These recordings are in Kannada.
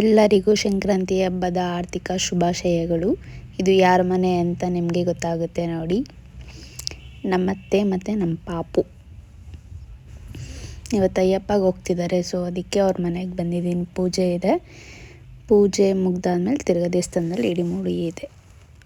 ಎಲ್ಲರಿಗೂ ಸಂಕ್ರಾಂತಿ ಹಬ್ಬದ ಆರ್ಥಿಕ ಶುಭಾಶಯಗಳು. ಇದು ಯಾರ ಮನೆ ಅಂತ ನಿಮಗೆ ಗೊತ್ತಾಗುತ್ತೆ ನೋಡಿ. ನಮ್ಮತ್ತೆ ಮತ್ತು ನಮ್ಮ ಪಾಪು ಇವತ್ತು ಅಯ್ಯಪ್ಪಗೆ ಹೋಗ್ತಿದ್ದಾರೆ. ಸೊ ಅದಕ್ಕೆ ಅವ್ರ ಮನೆಗೆ ಬಂದಿದ್ದೀನಿ. ಪೂಜೆ ಇದೆ. ಪೂಜೆ ಮುಗ್ದಾದ್ಮೇಲೆ ತಿರ್ಗಾ ದೇವಸ್ಥಾನದಲ್ಲಿ ಇಡಿ ಮೂಡಿ ಇದೆ.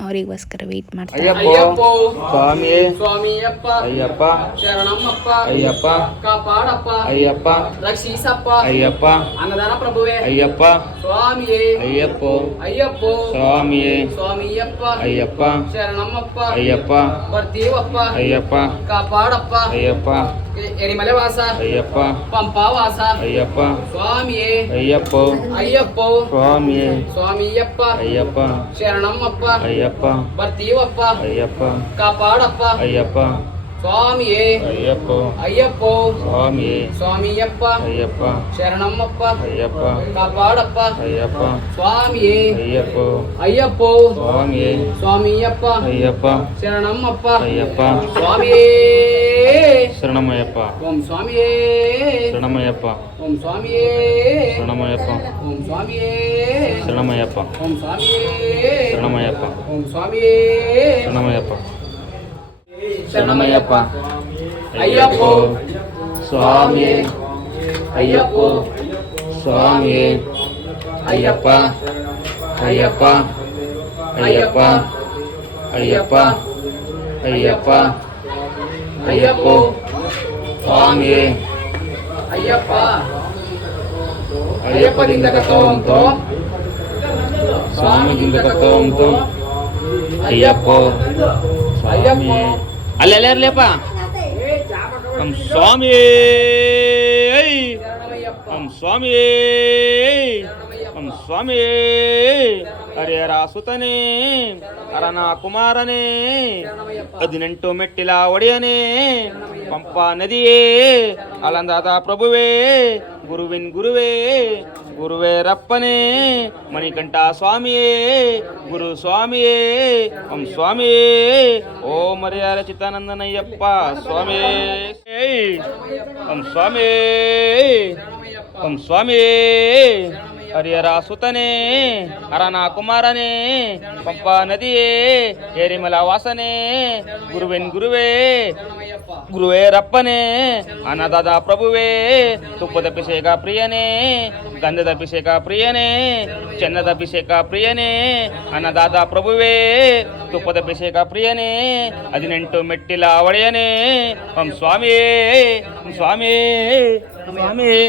ಅವರಿಗೋಸ್ಕರ ವೆಯ್ಟ್ ಮಾಡ್ತಾರೆ. ಅಯ್ಯಪ್ಪ ಸ್ವಾಮಿ ಸ್ವಾಮಿಯಪ್ಪ ಅಯ್ಯಪ್ಪ ಶರಣಮ್ಮಪ್ಪ ಅಯ್ಯಪ್ಪ ಕಾಪಾಡಪ್ಪ ಅಯ್ಯಪ್ಪ ರಕ್ಷಿಸಪ್ಪ ಅಯ್ಯಪ್ಪ ಅನ್ನದಾನ ಪ್ರಭುವೇ ಅಯ್ಯಪ್ಪ ಸ್ವಾಮಿಯೇ ಅಯ್ಯಪ್ಪ ಅಯ್ಯಪ್ಪ ಸ್ವಾಮಿಯೇ ಸ್ವಾಮಿಯಪ್ಪ ಅಯ್ಯಪ್ಪ ಶರಣಮ್ಮಪ್ಪ ಅಯ್ಯಪ್ಪ ಬರ್ತೀವಪ್ಪ ಅಯ್ಯಪ್ಪ ಕಾಪಾಡಪ್ಪ ಅಯ್ಯಪ್ಪ ಎರಿಮಲೆ ವಾಸ ಅಯ್ಯಪ್ಪ ಪಂಪಾವಾಸ ಅಯ್ಯಪ್ಪ ಸ್ವಾಮಿಯೇ ಅಯ್ಯಪ್ಪ ಅಯ್ಯಪ್ಪ ಸ್ವಾಮಿಯೇ ಸ್ವಾಮಿಯಪ್ಪ ಅಯ್ಯಪ್ಪ ಶರಣಮ್ಮಪ್ಪ ಅಯ್ಯಪ್ಪ ಬರ್ತೀವಪ್ಪ ಅಯ್ಯಪ್ಪ ಕಾಪಾಡಪ್ಪ ಅಯ್ಯಪ್ಪ ಸ್ವಾಮಿಯೇ ಅಯ್ಯಪ್ಪ ಅಯ್ಯಪ್ಪ ಸ್ವಾಮಿಯೇ ಸ್ವಾಮಿಯಪ್ಪ ಅಯ್ಯಪ್ಪ ಶರಣಮ್ಮಪ್ಪ ಅಯ್ಯಪ್ಪ ಕಾಪಾಡಪ್ಪ ಅಯ್ಯಪ್ಪ ಸ್ವಾಮಿಯೇ ಅಯ್ಯಪ್ಪ ಅಯ್ಯಪ್ಪ ಸ್ವಾಮಿಯೇ ಸ್ವಾಮಿಯಪ್ಪ ಅಯ್ಯಪ್ಪ ಶರಣಮ್ಮಪ್ಪ ಅಯ್ಯಪ್ಪ ಸ್ವಾಮಿಯೇ ಶರಣಮಯ್ಯಪ್ಪ ಓಂ ಸ್ವಾಮಿಯೇ ಶರಣಮಯ್ಯಪ್ಪ ಓಂ ಸ್ವಾಮಿಯೇ ಶರಣಮಯ್ಯಪ್ಪ ಓಂ ಸ್ವಾಮಿಯೇ ಶರಣಮಯ್ಯಪ್ಪ ಓಂ ಸ್ವಾಮಿಯೇ ಶರಣಮಯ್ಯಪ್ಪ ಓಂ ಸ್ವಾಮಿಯೇ ಶರಣಮಯ್ಯಪ್ಪ ಶರಣಮಯ್ಯಪ್ಪ ಅಯ್ಯಪ್ಪ ಸ್ವಾಮಿಯೇ ಅಯ್ಯಪ್ಪ ಸ್ವಾಮಿಯೇ ಅಯ್ಯಪ್ಪ ಅಯ್ಯಪ್ಪ ಅಯ್ಯಪ್ಪ ಅಯ್ಯಪ್ಪ ಅಯ್ಯಪ್ಪ ಅಯ್ಯಪ್ಪ ಸ್ವಾಮಿಯೇ ಅಯ್ಯಪ್ಪ ಅಯ್ಯಪ್ಪದಿಂದ ಕತ್ತೋಂತು ಸ್ವಾಮಿದಿಂದ ಕತ್ತೋಂತು ಅಯ್ಯಪ್ಪ ಸ್ವಾಮಿ ಅಲ್ಲೆಲ್ಲ ಇರ್ಲಿಯಪ್ಪ ನಮ್ಮ ಸ್ವಾಮಿ ನಮ್ಮ ಸ್ವಾಮಿ ನಮ್ಮ ಸ್ವಾಮಿ ಹರಿಹರ ಸುತನೇ ಅರನ ಕುಮಾರನೇ 18 ಮೆಟ್ಟಿಲ ಒಡೆಯನೇ ಪಂಪಾ ನದಿಯೇ ಅಲಂದಾದ ಪ್ರಭುವೇ ಗುರುವಿನ್ ಗುರುವೇ ಗುರುವೇ ರಪ್ಪನೇ ಮಣಿಕಂಠ ಸ್ವಾಮಿಯೇ ಗುರು ಸ್ವಾಮಿಯೇ ಓಂ ಸ್ವಾಮಿಯೇ ಓಂ ಹರಿಹರ ಚಿತ್ತಾನಂದನಯ್ಯಪ್ಪ ಸ್ವಾಮಿಯೇ ಓಂ ಸ್ವಾಮಿಯೇ ಓಂ ಸ್ವಾಮಿಯೇ ಹರಿಹರ ಸುತನೇ ಅರನ ಕುಮಾರನೇ ಪಂಪಾ ನದಿಯೇ ಏರಿಮಲ ವಾಸನೆ ಗುರುವೆನ್ ಗುರುವೇ ಗುರುವೇ ರಪ್ಪನೇ ಅನ್ನದಾದ ಪ್ರಭುವೇ ತುಪ್ಪದ ಅಭಿಷೇಕ ಪ್ರಿಯನೇ ಗಂಧದ ಅಭಿಷೇಕ ಪ್ರಿಯನೇ ಚನ್ನದ ಅಭಿಷೇಕ ಪ್ರಿಯನೇ ಅನ್ನದಾದ ಪ್ರಭುವೇ ತುಪ್ಪದ ಅಭಿಷೇಕ ಪ್ರಿಯನೇ 18 ಮೆಟ್ಟಿಲ ಒಡೆಯನೇ ಓಂ ಸ್ವಾಮಿಯೇ ಸ್ವಾಮಿಯೇ ಸ್ವಾಮಿಯೇ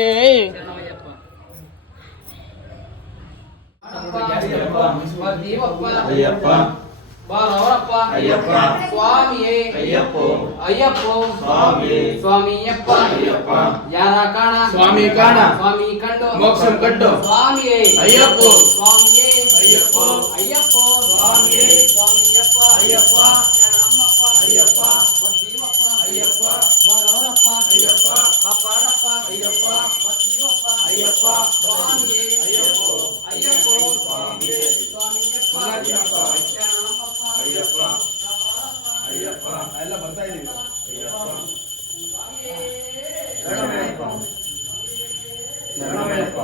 ಅಯ್ಯಪ್ಪ ಬಾರವರಪ್ಪ ಅಯ್ಯಪ್ಪ ಸ್ವಾಮಿಯೇ ಅಯ್ಯಪ್ಪ ಅಯ್ಯಪ್ಪ ಸ್ವಾಮಿಯೇ ಸ್ವಾಮಿಯಪ್ಪ ಅಯ್ಯಪ್ಪ ಯಾರ ಕಾಣ ಸ್ವಾಮಿ ಕಾಣ ಸ್ವಾಮಿ ಕಂಡು ಮೋಕ್ಷಂ ಕಟ್ಟು ಸ್ವಾಮಿಯೇ ಅಯ್ಯಪ್ಪ ಸ್ವಾಮಿಯೇ ಅಯ್ಯಪ್ಪ ಅಯ್ಯಪ್ಪ ಸ್ವಾಮಿಯೇ ಸ್ವಾಮಿಯಪ್ಪ ಅಯ್ಯಪ್ಪ ಶರಣಮ್ಮಪ್ಪ ಅಯ್ಯಪ್ಪ ಬರ್ತೀವಪ್ಪ ಅಯ್ಯಪ್ಪ ಬಾರವರಪ್ಪ ಅಯ್ಯಪ್ಪ ಕಾಪಾಡಪ್ಪ ಅಯ್ಯಪ್ಪ ಬರ್ತೀವಪ್ಪ ಅಯ್ಯಪ್ಪ ಸ್ವಾಮಿಯೇ ಅಯ್ಯಪ್ಪ ಅಯ್ಯಪ್ಪ ಸ್ವಾಮಿಯೇ ಸ್ವಾಮಿಯಪ್ಪ ಅಯ್ಯಪ್ಪ ಶರಣಮ್ಮಪ್ಪ ಅಯ್ಯಪ್ಪ ಅಯ್ಯಪ್ಪ ಎಲ್ಲ ಬರ್ತಾ ಇದೀವಿ ಅಯ್ಯಪ್ಪ ಶರಣಮಯ್ಯಪ್ಪ ಶರಣಮಯ್ಯಪ್ಪ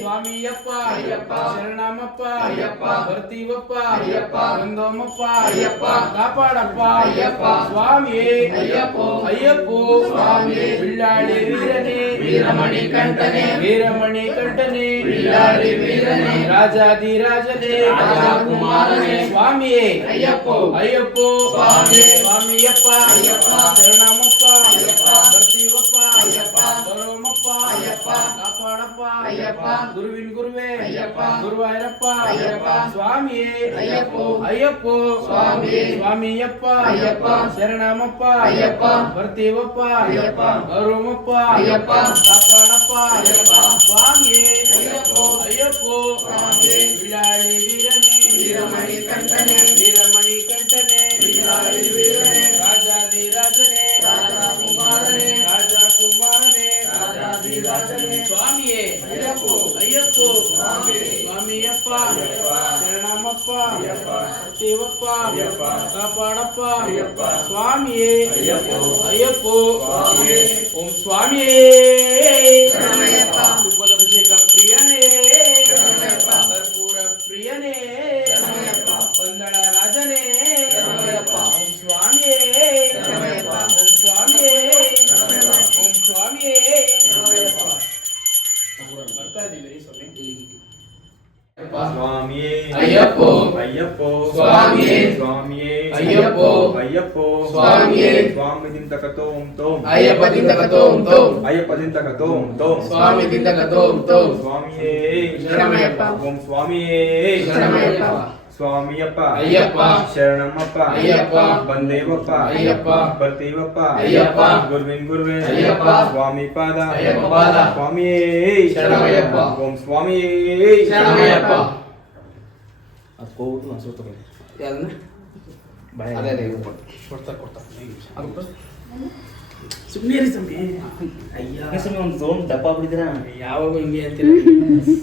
ಸ್ವಾಮಿಯಪ್ಪ ಅಯ್ಯಪ್ಪ ಶರಣಮಪ್ಪ ಅಯ್ಯಪ್ಪ ಬರ್ತೀವಪ್ಪ ಅಯ್ಯಪ್ಪ ಬಂದೋಮಪ್ಪ ಅಯ್ಯಪ್ಪ ಕಾಪಾಡಪ್ಪ ಅಯ್ಯಪ್ಪ ಸ್ವಾಮಿಯೇ ಅಯ್ಯಪ್ಪ ಅಯ್ಯಪ್ಪ ಸ್ವಾಮಿಯೇ ಬಿಳ್ಳಾಳಿ ವೀರನೇ ವೀರಮಣಿ ಕಂಠನೇ ವೀರಮಣಿ ಕಂಠನೇ ಬಿಳ್ಳಾಳಿ ವೀರನೇ ರಾಜಾದಿರಾಜನೇ ರಾಜಕುಮಾರನೇ ಸ್ವಾಮಿಯೇ ಅಯ್ಯಪ್ಪ ಅಯ್ಯಪ್ಪ ಸ್ವಾಮಿಯೇ ಸ್ವಾಮಿಯಪ್ಪ ಅಯ್ಯಪ್ಪ ಶರಣಮಪ್ಪ ಅಯ್ಯಪ್ಪ ಬರ್ತೀವಪ್ಪ ಅಯ್ಯಪ್ಪ ಬರೋಮಪ್ಪ ಅಯ್ಯಪ್ಪ ಕಾಪಾಡಪ್ಪ ಅಯ್ಯಪ್ಪ ಗುರುವಿನ್ ಗುರುವೇ ಅಯ್ಯಪ್ಪ ಗುರುವಾಯರಪ್ಪ ಅಯ್ಯಪ್ಪ ಸ್ವಾಮಿಯೇ ಅಯ್ಯಪ್ಪ ಅಯ್ಯಪ್ಪ ಸ್ವಾಮಿಯೇ ಸ್ವಾಮಿಯಪ್ಪ ಅಯ್ಯಪ್ಪ ಶರಣಮಪ್ಪ ಅಯ್ಯಪ್ಪ ಬರ್ತೀವಪ್ಪ ಅಯ್ಯಪ್ಪ ಬರೋಮಪ್ಪ ಅಯ್ಯಪ್ಪ ಕಾಪಾಡಪ್ಪ ಅಯ್ಯಪ್ಪ ಸ್ವಾಮಿಯೇ ಅಯ್ಯಪ್ಪ ಅಯ್ಯಪ್ಪ ಸ್ವಾಮಿಯೇ ಬಿಳ್ಳಾಳಿ ವೀರನೇ ವೀರಮಣಿ ಕಂಠನೇ ವೀರಮಣಿ ಕಂಠನೇ ಬಿಳ್ಳಾಳಿ ವೀರನೇ ರಾಜಾದಿರಾಜನೇ ರಾಜಕುಮಾರನೇ ರಾಜಕುಮಾರನೇ ರಾಜಾದಿರಾಜನೇ ಸ್ವಾಮಿಯೇ ಅಯ್ಯಪ್ಪ ಅಯ್ಯಪ್ಪ ಸ್ವಾಮಿಯಪ್ಪ ಶರಣಮಪ್ಪ ದೇವಪ್ಪ ಕಾಪಾಡಪ್ಪ ಸ್ವಾಮಿಯೇ ಅಯ್ಯಪ್ಪ ಓಂ ಸ್ವಾಮಿಯೇ ತುಪ್ಪದ ಅಭಿಷೇಕ ಪ್ರಿಯನೇ ಬರ್ತಾ ಇದ್ದೀವಿ ಸ್ವಾಮಿ. ಸ್ವಾಮಿಯೇ ಅಯ್ಯಪ್ಪೋ ಅಯ್ಯಪ್ಪೋ ಸ್ವಾಮಿಯೇ ಸ್ವಾಮಿಯೇ ಅಯ್ಯಪ್ಪೋ ಅಯ್ಯಪ್ಪೋ ಸ್ವಾಮಿಯೇ ಸ್ವಾಮಿದಿಂದ ಕತೋಂ ತೋಂ ಅಯ್ಯಪ್ಪದಿಂದ ಕತೋಂ ತೋಂ ಅಯ್ಯಪ್ಪದಿಂದ ಕತೋಂ ತೋಂ ಸ್ವಾಮಿದಿಂದ ಕತೋಂ ತೋಂ ಸ್ವಾಮಿಯೇ ಶರಣಮಯ್ಯಪ್ಪ. ಓಂ ಸ್ವಾಮಿಯೇ ಶರಣಮಯ್ಯಪ್ಪ. ಸ್ವಾಮಿಯಪ್ಪ ಅಯ್ಯಪ್ಪ ಶರಣಮಪ್ಪ ಅಯ್ಯಪ್ಪ ಬಂದೇವಪ್ಪ ಅಯ್ಯಪ್ಪ ಬರ್ತೀವಪ್ಪ ಅಯ್ಯಪ್ಪ ಗುರುವಿನ್ ಗುರುವೆ ಅಯ್ಯಪ್ಪ ಸ್ವಾಮಿ ಪಾದ ಅಯ್ಯಪ್ಪ ಪಾದ ಸ್ವಾಮಿಯೇ ಶರಣಮಯ್ಯಪ್ಪ. ಓಂ ಸ್ವಾಮಿಯೇ ಶರಣಮಯ್ಯಪ್ಪ. ಅದು ಕೋವಿಡ್ ಹಸು ತಗೊಳ್ಳಿ ಯಾವ್ದನ್ನ? ಬಾಯ್ ಅದೇ ಅದೇ ಕೊಡ್ತಾ ಸುಮ್ಮನೆ ಸ್ವಾಮಿ. ಅಯ್ಯ ಒಂದು ಸೌಂಡ್ ದಪ್ಪ ಬಿಡಿದಿರ ಯಾವಾಗ ಹಿಂಗೆ ಅಂತೀರ?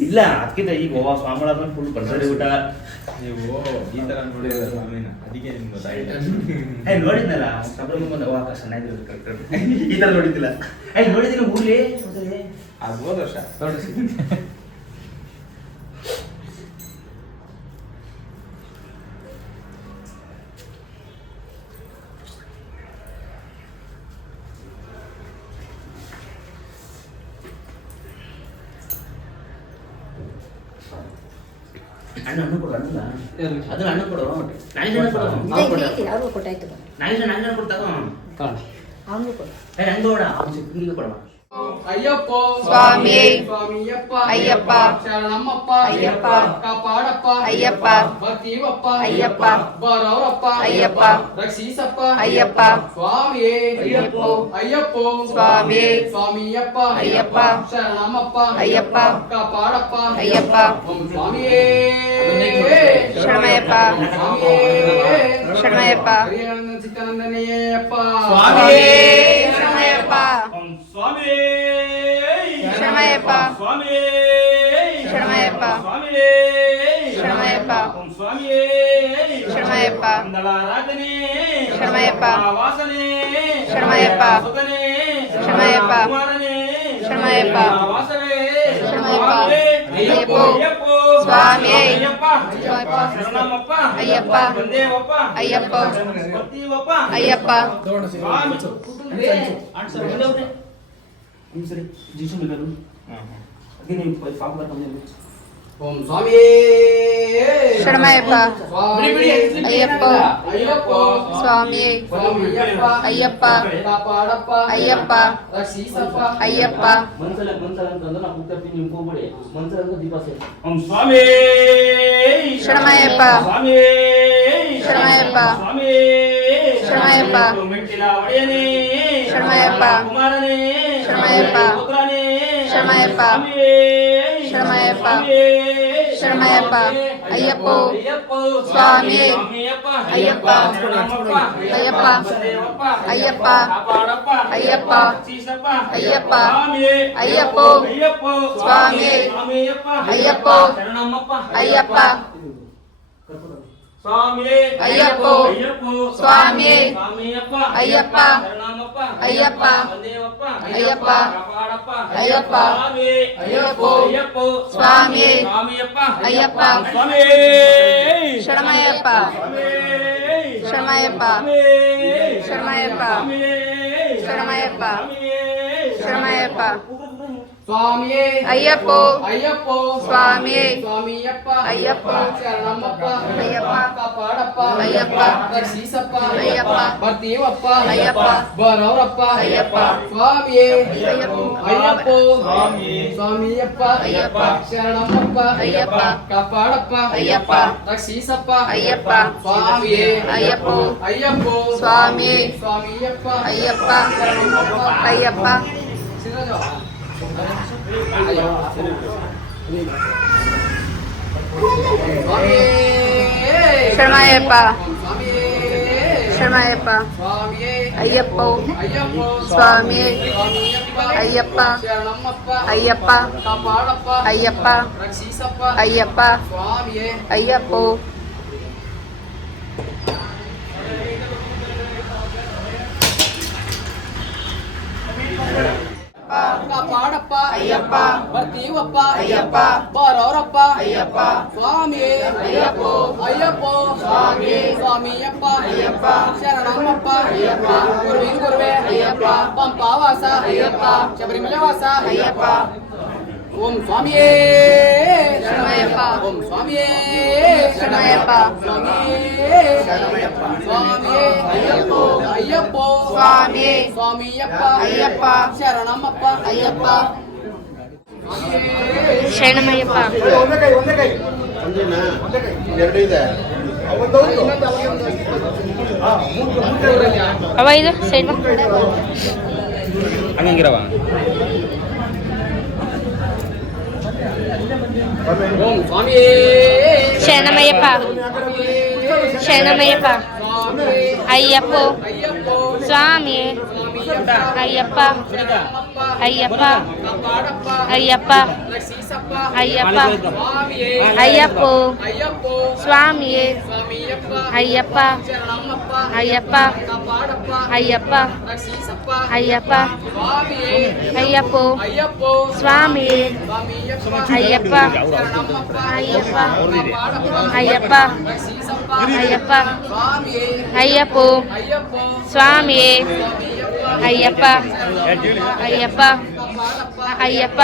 ಇಲ್ಲ ಅದಕ್ಕಿಂತ ಈಗ ಸ್ವಾಮಿಗಳಾದ್ಮೇಲೆ ಫುಲ್ ಬರ್ತಾರೆ ಊಟ ನೀವು ಈ ತರ ನೋಡಿದ್ರೆ ಸ್ವಾಮಿನ ಅದಕ್ಕೆ ನಿಮ್ಗೆ ಗೊತ್ತಾಯ್ತು. ನೋಡಿದ್ನಲ್ಲ ಸಬ್ರಹ್ಮ ಬಂದ ಚೆನ್ನಾಗಿರೋದು ಕರೆಕ್ಟ್ ಈ ತರ ನೋಡಿದ್ದಿಲ್ಲ ನೋಡಿದ್ದೀನಿ ಊರ್ಲಿ ಅದು ಹೋದ ವರ್ಷ ಹಣ್ಣು ಕೊಡು ಹಣ್ಣಲ್ಲ ಅದನ್ನ ಹಣ್ಣು ಕೊಡು ನಾಯಿಗೆ ಹಣ್ಣು ಕೊಡು ಅವ್ರಿಗೂ ಕೊಟ್ಟಾಯ್ತು ನಾಯಿಗೆ ಹಣ್ಣು ಕೊಡು ತಗೋ ಅವನಿಗೂ ಕೊಡು ಹಂಗೆ ಕೊಡ ಅವ್ನು ಸಿಕ್ಕಿಗೆ ಕೊಡವ ಅಯ್ಯಪ್ಪ ಸ್ವಾಮಿಯೇ ಸ್ವಾಮಿಯಪ್ಪ ಅಯ್ಯಪ್ಪ ಶರಣಮ್ಮಪ್ಪ ಅಯ್ಯಪ್ಪ ಕಾಪಾಡಪ್ಪ ಅಯ್ಯಪ್ಪ ಬರ್ತೀವಪ್ಪ ಅಯ್ಯಪ್ಪ ಬರವ್ರಪ್ಪ ಅಯ್ಯಪ್ಪ ರಕ್ಷಿಸಪ್ಪ ಅಯ್ಯಪ್ಪ ಸ್ವಾಮಿಯೇ ಅಯ್ಯಪ್ಪ ಅಯ್ಯಪ್ಪ ಸ್ವಾಮಿಯೇ ಸ್ವಾಮಿಯಪ್ಪ ಅಯ್ಯಪ್ಪ ಶರಣಮ್ಮಪ್ಪ ಅಯ್ಯಪ್ಪ ಕಾಪಾಡಪ್ಪ ಅಯ್ಯಪ್ಪ ಓಂ ಸ್ವಾಮಿಯೇ ಶರಣಮಯ್ಯಪ್ಪ ಸ್ವಾಮಿಯೇ ಶರಣಮಯ್ಯಪ್ಪ ಹರಿಯಾನಂದ ಚಿತ್ತನಂದನೆಯಪ್ಪ ಸ್ವಾಮಿಯೇ ಶರಣಮಯ್ಯಪ್ಪ ಸ್ವಾಮಿ ಶರಣಮಯ್ಯಪ್ಪ ಸ್ವಾಮಿ ಶರಣಮಯ್ಯಪ್ಪ ಸ್ವಾಮಿ ಶರಣಮಯ್ಯಪ್ಪ ಸ್ವಾಮಿ ಶರಣಮಯ್ಯಪ್ಪ ಮಂಗಳಾರಾಧನೆ ಶರಣಮಯ್ಯಪ್ಪ ವಾಸನೆ ಶರಣಮಯ್ಯಪ್ಪ ಸುತನೆ ಶರಣಮಯ್ಯಪ್ಪ ಕುಮಾರನೇ ಶರಣಮಯ್ಯಪ್ಪ ವಾಸನೆ ಶರಣಮಯ್ಯಪ್ಪ ಅಯ್ಯಪ್ಪ ಅಯ್ಯಪ್ಪ ಸ್ವಾಮಿ ಅಯ್ಯಪ್ಪ ಶರಣಮಪ್ಪ ಅಯ್ಯಪ್ಪ ಬಂದೇವಪ್ಪ ಅಯ್ಯಪ್ಪ ಬರ್ತೀವಪ್ಪ ಅಯ್ಯಪ್ಪ ಸ್ವಾಮಿ ಸರ್ ಬಂದವ್ರೆ ಸರಿ ಜೀಸು ಬೇಕಾದ್ರು ಅದೇ ನೀವು ಪಾಪ ಬರ್ಕೊಂಡು ಓಂ ಸ್ವಾಮಿಯೇ ಶರಣಮಯ್ಯಪ್ಪ ಬಿಡಿ ಬಿಡಿ ಅಯ್ಯಪ್ಪ ಅಯ್ಯಪ್ಪ ಸ್ವಾಮಿಯೇ ಸ್ವಾಮಿಯಪ್ಪ ಅಯ್ಯಪ್ಪ ಕಾಪಾಡಪ್ಪ ಅಯ್ಯಪ್ಪ ರಕ್ಷಿಸಪ್ಪ ಅಯ್ಯಪ್ಪ ಮನ್ಸಲ್ಲ ಅಂತಂದ್ರೆ ನಾವು ಕೂಗ್ತಾರ್ತೀವಿ ನೀವು ಹೋಗ್ಬೇಡಿ ಮನ್ಸಲ್ಲ ದೀಪ ಸೇರಿ ಓಂ ಸ್ವಾಮಿ ಶರಣಮಯ್ಯಪ್ಪ ಸ್ವಾಮಿ ಶರಣಮಯ್ಯಪ್ಪ ಸ್ವಾಮಿ ಶರಣಮಯ್ಯಪ್ಪ ಮೆಟ್ಟಿಲ ಒಡೆಯನೇ ಶರಣಮಯ್ಯಪ್ಪ ಕುಮಾರನೇ ಶರಣಮಯ್ಯಪ್ಪ ಪುತ್ರನೇ ಶರಣಮಯ್ಯಪ್ಪ ಶರಣಮಯ್ಯಪ್ಪ ಶರಣಮಯ್ಯಪ್ಪ ಅಯ್ಯಪ್ಪ ಸ್ವಾಮಿ ಅಯ್ಯಪ್ಪ ಅಯ್ಯಪ್ಪ ಅಯ್ಯಪ್ಪ ಅಯ್ಯಪ್ಪ ಅಯ್ಯಪ್ಪ ಅಯ್ಯಪ್ಪ ಸ್ವಾಮಿ ಅಯ್ಯಪ್ಪ ಅಯ್ಯಪ್ಪ ಅಯ್ಯಪ್ಪ ಸ್ವಾಮಿ ಅಯ್ಯಪ್ಪ ಅಯ್ಯಪ್ಪ ಅಯ್ಯಪ್ಪ ಅಯ್ಯಪ್ಪ ಅಯ್ಯಪ್ಪ ಸ್ವಾಮಿ ಅಯ್ಯಪ್ಪ ಶರಣಮಯ್ಯಪ್ಪ ಶರಣಮಯ್ಯಪ್ಪ ಶರಣಮಯ್ಯಪ್ಪ ಶರಣಮಯ್ಯಪ್ಪ ಶರಣಮಯ್ಯಪ್ಪ ಸ್ವಾಮಿಯೇ ಅಯ್ಯಪ್ಪ ಅಯ್ಯಪ್ಪ ಸ್ವಾಮಿಯೇ ಸ್ವಾಮಿಯಪ್ಪ ಅಯ್ಯಪ್ಪ ಶರಣಮ್ಮಪ್ಪ ಅಯ್ಯಪ್ಪ ಕಾಪಾಡಪ್ಪ ಅಯ್ಯಪ್ಪ ರಕ್ಷಿಸಪ್ಪ ಅಯ್ಯಪ್ಪ ಬರ್ತೀವಪ್ಪ ಅಯ್ಯಪ್ಪ ಬರವ್ರಪ್ಪ ಅಯ್ಯಪ್ಪ ಸ್ವಾಮಿಯೇ ಅಯ್ಯಪ್ಪ ಅಯ್ಯಪ್ಪ ಸ್ವಾಮಿಯಪ್ಪ ಅಯ್ಯಪ್ಪ ಶರಣಮ್ಮಪ್ಪ ಅಯ್ಯಪ್ಪ ಕಾಪಾಡಪ್ಪ ಅಯ್ಯಪ್ಪ ರಕ್ಷಿಸಪ್ಪ ಅಯ್ಯಪ್ಪ ಸ್ವಾಮಿಯೇ ಅಯ್ಯಪ್ಪ ಅಯ್ಯಪ್ಪ ಸ್ವಾಮಿ ಸ್ವಾಮಿಯಪ್ಪ ಅಯ್ಯಪ್ಪ ಅಯ್ಯಪ್ಪ ಶರಣಮಯ್ಯಪ್ಪ ಶರಣಮಯ್ಯಪ್ಪ ಅಯ್ಯಪ್ಪ ಸ್ವಾಮಿ ಅಯ್ಯಪ್ಪ ಅಯ್ಯಪ್ಪ ಅಯ್ಯಪ್ಪ ಅಯ್ಯಪ್ಪ ಅಯ್ಯಪ್ಪ ಕಾಪಾಡಪ್ಪ ಅಯ್ಯಪ್ಪ ಬರ್ತೀವಪ್ಪ ಅಯ್ಯಪ್ಪ ಬರೋರಪ್ಪ ಅಯ್ಯಪ್ಪ ಸ್ವಾಮಿ ಅಯ್ಯಪ್ಪ ಅಯ್ಯಪ್ಪ ಸ್ವಾಮಿ ಸ್ವಾಮಿಯಪ್ಪ ಅಯ್ಯಪ್ಪ ಶರಣಮ್ಮಪ್ಪ ಅಯ್ಯಪ್ಪ ಗುರುವೆ ಅಯ್ಯಪ್ಪ ಪಂಪಾವಾಸ ಅಯ್ಯಪ್ಪ ಶಬರಿಮಲೆ ವಾಸ ಅಯ್ಯಪ್ಪ ఓం స్వామియే శరణమయ్యప్ప. ఓం స్వామియే శరణమయ్యప్ప. స్వామియే స్వామియే అయ్యప్పో అయ్యప్పో స్వామియే. స్వామియప్ప అయ్యప్ప. శరణమప్ప అయ్యప్ప. శరణమయ్యప్ప. ಅವ ಇದು ಸೈಡ್ ಹಂಗಿರವ ఓం స్వామియే ಶರಣಮಯ್ಯಪ್ಪ. ಶರಣಮಯ್ಯಪ್ಪ. ಅಯ್ಯಪ್ಪೋ అయ్యప్పో ಸ್ವಾಮಿ. స్వామియప్ప ಅಯ್ಯಪ್ಪ. ಅಯ್ಯಪ್ಪ. కాపాడప్ప ಅಯ್ಯಪ್ಪ. రక్షిసప్ప ಅಯ್ಯಪ್ಪ. స్వామియే ಅಯ್ಯಪ್ಪೋ అయ్యప్పో ಸ್ವಾಮಿಯೇ. స్వామియప్ప ಅಯ್ಯಪ್ಪ. శరణమప్ప ಅಯ್ಯಪ್ಪ. కాపాడప్ప ಅಯ್ಯಪ್ಪ. రక్షిసప్ప ಅಯ್ಯಪ್ಪ. స్వామియే ಅಯ್ಯಪ್ಪೋ అయ్యప్పో ಸ್ವಾಮಿಯೇ. స్వామియప్ప ಅಯ್ಯಪ್ಪ. శరణమప్ప ಅಯ್ಯಪ್ಪ. కాపాడప్ప ಅಯ್ಯಪ್ಪ. రక్షిసప్ప ಅಯ್ಯಪ್ಪ. స్వామియే ಅಯ್ಯಪ್ಪೋ అయ్యప్పో ಸ್ವಾಮಿಯೇ. స్వామియప్ప ಅಯ್ಯಪ್ಪ. ಅಯ್ಯಪ್ಪ. కాపాడప్ప ಅಯ್ಯಪ್ಪ.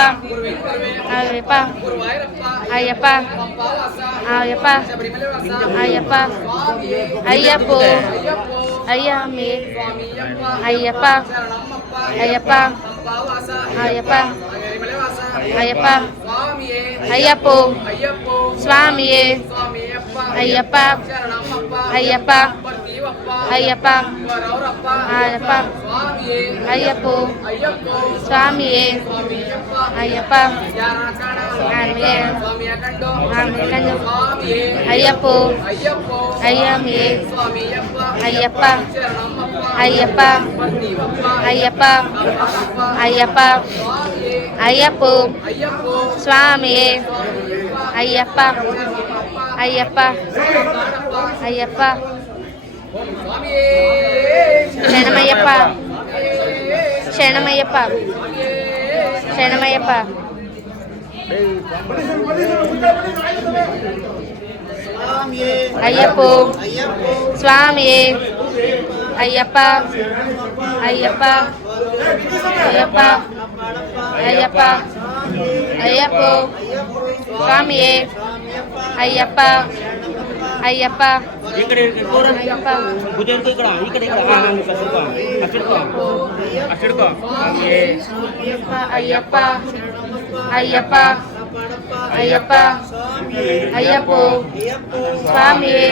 ಅಯ್ಯಪ್ಪ. గురువాయూరప్ప ಅಯ್ಯಪ್ಪ. పంపావాస ಅಯ್ಯಪ್ಪ. శబరిమలవాస ಅಯ್ಯಪ್ಪ. స్వామియే ಅಯ್ಯಪ್ಪೋ అయ్యప్పో ಅಯ್ಯಮ್ಮೆ. స్వామియప్ప ಅಯ್ಯಪ್ಪ. శరణమప్ప ಅಯ್ಯಪ್ಪ. పంపావాస ಅಯ್ಯಪ್ಪ. శబరిమలవాస ಅಯ್ಯಪ್ಪ. స్వామియే ಅಯ್ಯಪ್ಪೋ అయ్యప్పో ಸ್ವಾಮಿಯೇ. స్వామియప్ప ಅಯ್ಯಪ್ಪ. శరణమప్ప ಅಯ್ಯಪ್ಪ. పర్తీవప్ప ಅಯ್ಯಪ್ಪ. వరౌరప్ప ಅಯ್ಯಪ್ಪ. స్వామియే ಅಯ್ಯಪ್ಪೋ అయ్యప్పో ಸ್ವಾಮಿಯೇ. స్వామియప్ప ಅಯ್ಯಪ್ಪ. యారాకాడ ಸ್ವಾಮಿಯೇ. స్వామియకండో ಸ್ವಾಮಿಯಕಂಡು. స్వామియే ಅಯ್ಯಪ್ಪೋ అయ్యప్పో ಅಯ್ಯಮ್ಮೆ. స్వామియప్ప ಅಯ್ಯಪ್ಪ. శరణమప్ప ಅಯ್ಯಪ್ಪ. పర్తీవప్ప ಅಯ್ಯಪ್ಪ. కాపాడప్ప ಅಯ್ಯಪ್ಪ. స్వామియే ಅಯ್ಯಪ್ಪೋ అయ్యప్పో ಸ್ವಾಮಿಯೇ. స్వామియప్ప ಅಯ್ಯಪ್ಪ. ಅಯ್ಯಪ್ಪ. ಅಯ್ಯಪ್ಪ. స్వామియే ಶರಣಮಯ್ಯಪ್ಪ. ಶರಣಮಯ್ಯಪ್ಪ. ಶರಣಮಯ್ಯಪ್ಪ. ಅಯ್ಯಪ್ಪೋ ಸ್ವಾಮಿಯೇ. ಅಯ್ಯಪ್ಪ. ಅಯ್ಯಪ್ಪ. ಅಯ್ಯಪ್ಪ. ಅಯ್ಯಪ್ಪ. ಅಯ್ಯಪ್ಪೋ ಸ್ವಾಮಿಯೇ. ಅಯ್ಯಪ್ಪ. ಅಯ್ಯಪ್ಪ. ಅಯ್ಯಪ್ಪ. ಅಯ್ಯಪ್ಪ. ಅಯ್ಯಪ್ಪ. ಅಯ್ಯಪ್ಪ. ಅಯ್ಯಪ್ಪೋ ಸ್ವಾಮಿಯೇ.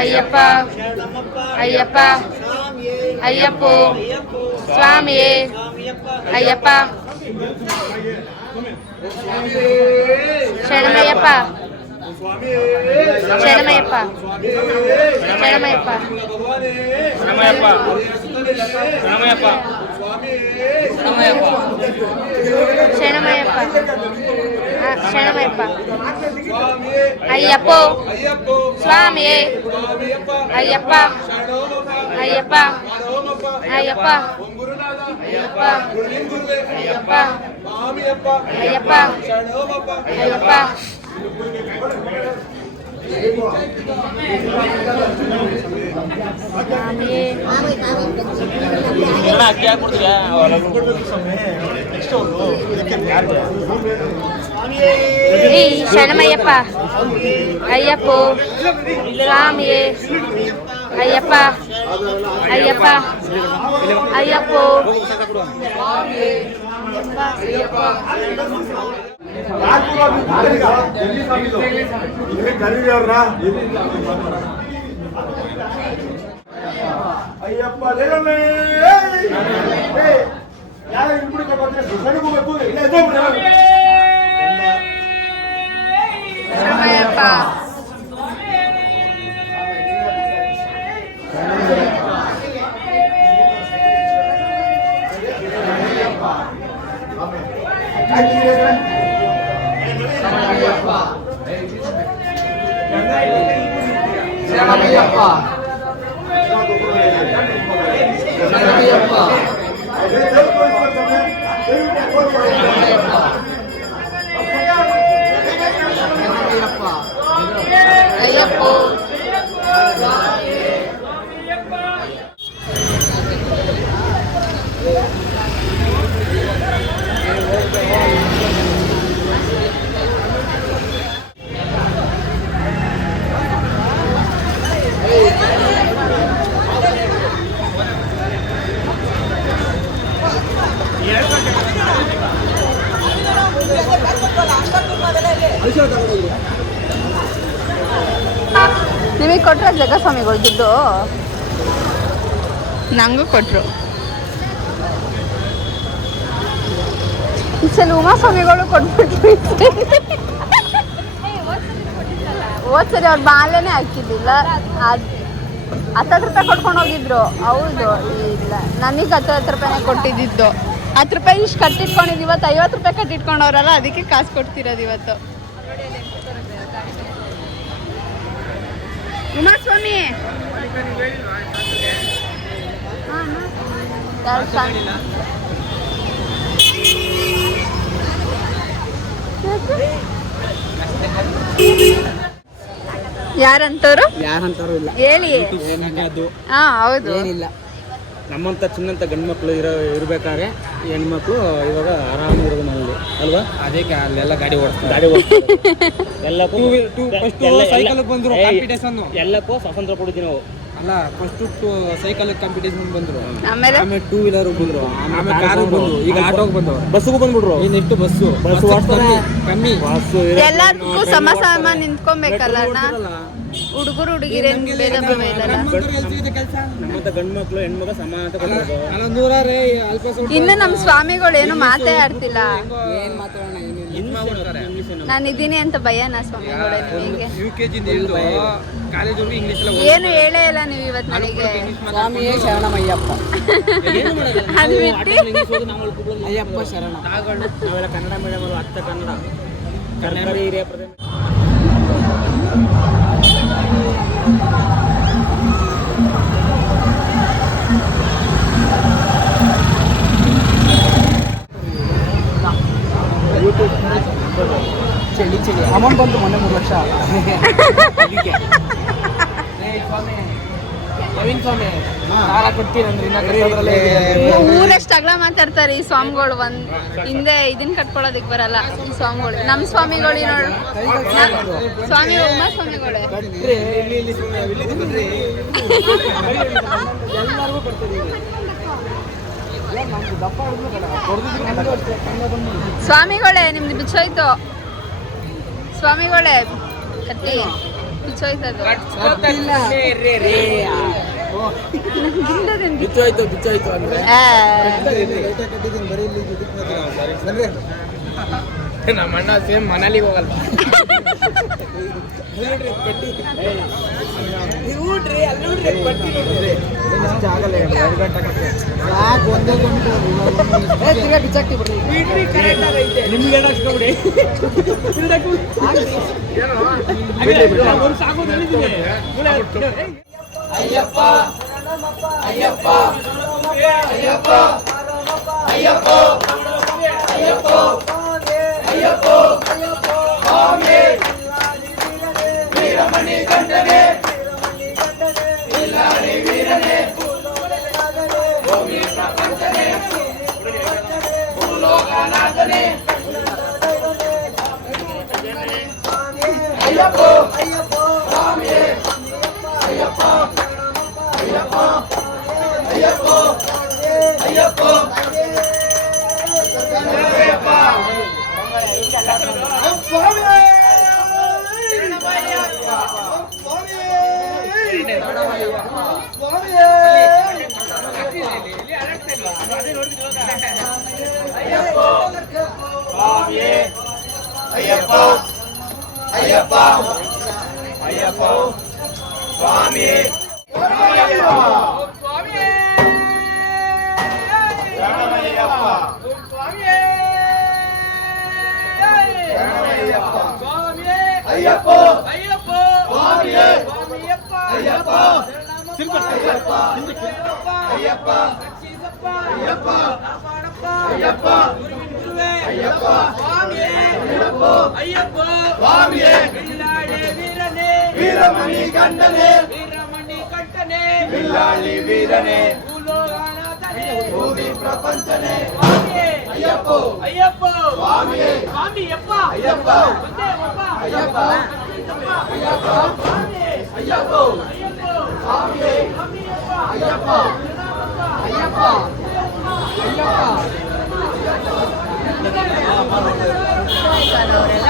ಅಯ್ಯಪ್ಪ. ಅಯ್ಯಪ್ಪ. ಅಯ್ಯಪ್ಪೋ ಸ್ವಾಮಿಯೇ. ಅಯ್ಯಪ್ಪ. ಶರಣಮಯ್ಯಪ್ಪ. ಶರಣಮಯ್ಯಪ್ಪ. ಶರಣಮಯ್ಯಪ್ಪ. ಶರಣಮಯ್ಯಪ್ಪ ಶರಣಮಯ್ಯಪ್ಪ ಶರಣಮಯ್ಯಪ್ಪ. ಶರಣಮಯ್ಯಪ್ಪ. ಅಯ್ಯಪ್ಪೋ ಸ್ವಾಮಿಯೇ. ಅಯ್ಯಪ್ಪ. ಅಯ್ಯಪ್ಪ. ಅಯ್ಯಪ್ಪ. ಅಯ್ಯಪ್ಪ. ಅಯ್ಯಪ್ಪ. ಅಯ್ಯಪ್ಪ. ಅಯ್ಯಪ್ಪ. ಸ್ವಾಮಿಯೇ. ಈ ಶರಣಮಯ್ಯಪ್ಪ. ಅಯ್ಯಪ್ಪೋ ಸ್ವಾಮಿಯೇ. ಅಯ್ಯಪ್ಪ. ಅಯ್ಯಪ್ಪ. ಅಯ್ಯಪ್ಪೋ ಸ್ವಾಮಿಯೇ. ಅಯ್ಯಪ್ಪ ಯಾರು ಶರಣಮಯ್ಯಪ್ಪ. శరణమయ్యప్ప ಅಯ್ಯಪ್ಪೋ ನಿಮಗೆ ಕೊಟ್ರ ಜಗಸ್ವಾಮಿಗಳು ದುಡ್ಡು? ನಂಗೂ ಕೊಟ್ರು. ಈ ಸಲ ಉಮಾಸ್ವಾಮಿಗಳು ಕೊಟ್ಬಿಟ್ರು. ಹೋದ್ಸರಿ ಅವ್ರು ಮಾಲೆನೇ ಹಾಕಿದ್ದಿಲ್ಲ. 10 ರೂಪಾಯಿ ಕೊಟ್ಕೊಂಡು ಹೋಗಿದ್ರು. ಹೌದು, ಇಲ್ಲ ನನಗೆ 10 ರೂಪಾಯಿನೇ ಕೊಟ್ಟಿದ್ದು. 10 ರೂಪಾಯಿ ಇಷ್ಟು ಕಟ್ಟಿಟ್ಕೊಂಡಿದ್ದು. ಇವತ್ತು 50 ರೂಪಾಯಿ ಕಟ್ಟಿಟ್ಕೊಂಡವ್ರಲ್ಲ, ಅದಕ್ಕೆ ಕಾಸು ಕೊಡ್ತಿರೋದು ಇವತ್ತು. ಉಮಾಸ್ವಾಮಿ ಯಾರಂತವ್ರು ಇಲ್ಲ ಹೇಳಿ. ಹಾ ಹೌದು, ಏನಿಲ್ಲ. ನಮ್ಮಂತ ಚಿನ್ನಂತ ಗಂಡು ಮಕ್ಕಳು ಇರ್ಬೇಕಾದ್ರೆ ಹೆಣ್ಮಕ್ಳು ಇವಾಗ ಆರಾಮಾಗಿರೋದು ಮನೇಲಿ ಅಲ್ವಾ? ಅದಕ್ಕೆ ಅಲ್ಲೆಲ್ಲ ಗಾಡಿ ಓಡಿಸ್ತಾರೆ. ಎಲ್ಲಕ್ಕೂ ಎಲ್ಲಕ್ಕೂ ಸ್ವಾತಂತ್ರ್ಯ ಕೊಡ್ತೀವಿ ನಾವು. ಅಲ್ಲ, ಫಸ್ಟ್ ಸೈಕಲ್ ಕಾಂಪಿಟೇಷನ್ ಬಂದ್ರು, ಆಮೇಲೆ 2 ವೀಲರ್ ಬಂದ್ರು, ಆಮೇಲೆ ಕಾರು ಬಂದ್ರು, ಈಗ ಆಟೋಗೆ ಬಂದ್ರು, ಬಸ್ಸಿಗೂ ಬಂದ್ಬಿಟ್ರು. ಇನ್ನೆಷ್ಟು ಬಸ್ ಕಮ್ಮಿ. ಎಲ್ಲದಕ್ಕೂ ಸಮ ನಿಂತ್ಕೊಬೇಕಲ್ಲ ಅಣ್ಣ. ಹುಡುಗರು ಹುಡುಗಿರೇನ್ ಭೇದ ಭಾವ ಇಲ್ಲಲ್ಲ. ನಮ್ಮಂತ ಗಂಡು ಮಕ್ಳು ಹೆಣ್ಮಕ್ಳು ಸಮ ಅಂತ ಕೊಡೋದು. ಇನ್ನು ನಮ್ಮ ಸ್ವಾಮಿಗಳು ಏನು ಮಾತೇ ಆಡ್ತಿಲ್ಲ. ನಾನು ಇದೀನಿ ಅಂತ ಭಯನಾ ಸ್ವಾಮಿಗಳೇ ನಿಮಗೆ? ಏನು ಹೇಳೇ ಇಲ್ಲ ನೀವು ಇವತ್ತು ನನಗೆ. ಸ್ವಾಮಿಯೇ ಶರಣಮಯ್ಯಪ್ಪ. ಅದು ಬಿಟ್ಟು ಅಯ್ಯಪ್ಪ ಶರಣ. ನಾವೆಲ್ಲ ಕನ್ನಡ ಮೀಡಿಯಂ ಅರ್ಥ ಕನ್ನಡ ಸರ್ಕಾರಿ ಹಿರಿಯ ಪ್ರಧಾನ. ಚಳಿ ಅಮೌಂಟ್ ಬಂತು ಮೊನ್ನೆ 3 ಲಕ್ಷ. ಅದಕ್ಕೆ ನವೀನ್ ಸ್ವಾಮಿ ಕೊಡ್ತೀನಂದ್ರೆ ಊರಷ್ಟು ಅಗಲ ಮಾತಾಡ್ತಾರೆ ಈ ಸ್ವಾಮಿಗಳು. ಹಿಂದೆ ಇದನ್ನ ಕಟ್ಕೊಳ್ಳೋದಕ್ಕೆ ಬರಲ್ಲ ಈ ಸ್ವಾಮಿಗಳು. ನಮ್ಮ ಸ್ವಾಮಿಗಳು ನೋಡು, ಸ್ವಾಮಿ ಉಮಾ ಸ್ವಾಮಿಗಳೇ. ಎಲ್ಲರಿಗೂ ಕೊಡ್ತೀವಿ. ಸ್ವಾಮಿಗಳೇ ನಿಮ್ದು ಬಿಚ್ಚೋಯ್ತು. ಸ್ವಾಮಿಗಳೇ ಕಟ್ಟಿ ಬಿಚ್ಚೋಯ್ತದು. ಬಿಚ್ಚೋಯ್ತು ಅಂದ್ರೆ ನಮ್ಮ ಅಣ್ಣ ಸೇಮ್ ಮನಾಲಿಗೆ ಹೋಗಲ್ಲ. ಬಿಚ್ಚಾಕ್ತಿ ಬಿಡ್ರಿ ನಿಮ್ಗೆ ಅಯ್ಯಪ್ಪ ಅಯ್ಯಪ್ಪ ಅಯ್ಯಪ್ಪ ಅಯ್ಯಪ್ಪ ಅಯ್ಯಪ್ಪ ಅಯ್ಯಪ್ಪ ಸ್ವಾಮಿ ವೀರಮಣಿ ಕಂಠನೆ ಇಲ್ಲಾಡಿ ವೀರನೇ ಭೂಮಿ ಪ್ರಪಂಚನೆ ಭೂಲೋಕನಾಥನೆ ಅಯ್ಯಪ್ಪ ಸ್ವಾಮಿ ಅಯ್ಯಪ್ಪ ಅಯ್ಯಪ್ಪ ಅಯ್ಯಪ್ಪ ಅಯ್ಯಪ್ಪ ಅಯ್ಯಪ್ಪ ಅಯ್ಯಪ್ಪ ಅಯ್ಯಪ್ಪ ಸ್ವಾಮಿ ಅಯ್ಯಪ್ಪ ಅಯ್ಯಪ್ಪ ಅಯ್ಯಪ್ಪ ಅಯ್ಯಪ್ಪ ಅಯ್ಯಪ್ಪ ಅಯ್ಯಪ್ಪ ಅಯ್ಯಪ್ಪ ಅಯ್ಯಪ್ಪ ಅಯ್ಯಪ್ಪ ಅಯ್ಯಪ್ಪ ಅಯ್ಯಪ್ಪ ಸ್ವಾಮಿಯೇ ಬಿಲ್ಲಾಡಿ ವೀರನೇ ವೀರಮಣಿ ಕಂಠನೆ ವೀರಮಣಿ ಕಂಠನೆ ಬಿಲ್ಲಾಡಿ ವೀರನೇ ಭೂಲೋಕನಾಥನೇ ಭೂಮಿ ಪ್ರಪಂಚನೇ ಅಯ್ಯಪ್ಪ ಅಯ್ಯಪ್ಪ ಸ್ವಾಮಿಯೇ ಸ್ವಾಮಿಯಪ್ಪ ಅಯ್ಯಪ್ಪ ಒಂದೇ ಒಬ್ಬ ಅಯ್ಯಪ್ಪ ಅಯ್ಯಪ್ಪ ಸ್ವಾಮಿಯೇ ಅಯ್ಯಪ್ಪ ಅಯ್ಯಪ್ಪ ಸ್ವಾಮಿಯೇ ಸ್ವಾಮಿಯಪ್ಪ ಅಯ್ಯಪ್ಪ ಅಯ್ಯಪ್ಪ ಅಯ್ಯಪ್ಪ ಅವರೆಲ್ಲ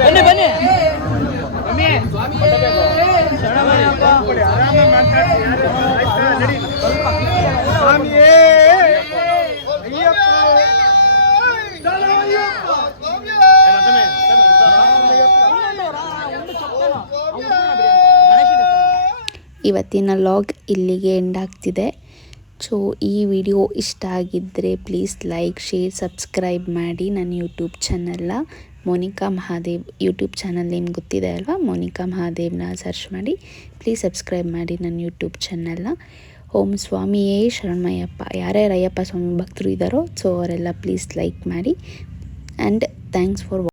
ಬನ್ನಿ ಬನ್ನಿ ಇವತ್ತಿನ ಲಾಗ್ ಇಲ್ಲಿಗೆ ಎಂಡ್ ಆಗ್ತಿದೆ. ಸೊ ಈ ವಿಡಿಯೋ ಇಷ್ಟ ಆಗಿದ್ದರೆ ಪ್ಲೀಸ್ ಲೈಕ್, ಶೇರ್, ಸಬ್ಸ್ಕ್ರೈಬ್ ಮಾಡಿ ನನ್ನ ಯೂಟ್ಯೂಬ್ ಚಾನಲ್ನ. Monika Mahadev YouTube channel name ಗೊತ್ತಿದೆ ಅಲ್ವಾ, ಮೋನಿಕಾ ಮಹಾದೇವ್ನ ಸರ್ಚ್ ಮಾಡಿ ಪ್ಲೀಸ್ ಸಬ್ಸ್ಕ್ರೈಬ್ ಮಾಡಿ ನನ್ನ ಯೂಟ್ಯೂಬ್ ಚಾನಲ್ನ. ಓಂ ಸ್ವಾಮಿಯೇ ಶರಣಮಯ್ಯಪ್ಪ. ಯಾರ್ಯಾರು ಅಯ್ಯಪ್ಪ ಸ್ವಾಮಿ ಭಕ್ತರು ಇದ್ದಾರೋ ಸೊ ಅವರೆಲ್ಲ ಪ್ಲೀಸ್ ಲೈಕ್ ಮಾಡಿ. And thanks for